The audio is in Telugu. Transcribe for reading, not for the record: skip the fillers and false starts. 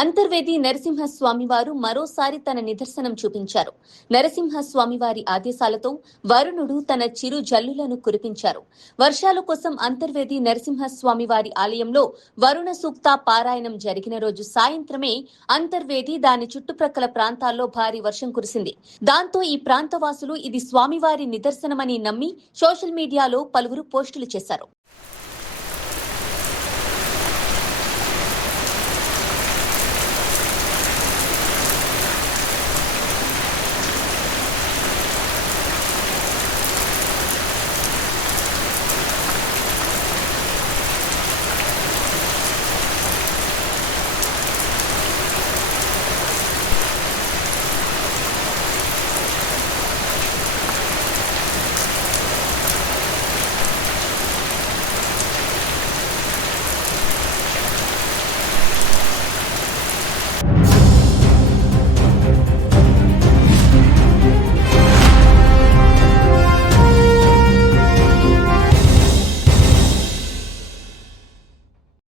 అంతర్వేది నరసింహస్వామివారు మరోసారి తన నిదర్శనం చూపించారు. నరసింహస్వామివారి ఆదేశాలతో వరుణుడు తన చిరు జల్లులను కురిపించారు. వర్షాల కోసం అంతర్వేది నరసింహస్వామివారి ఆలయంలో వరుణ సూక్త పారాయణం జరిగిన రోజు సాయంత్రమే అంతర్వేది దాని చుట్టుప్రక్కల ప్రాంతాల్లో భారీ వర్షం కురిసింది. దాంతో ఈ ప్రాంతవాసులు ఇది స్వామివారి నిదర్శనమని నమ్మి సోషల్ మీడియాలో పలువురు పోస్టులు చేశారు.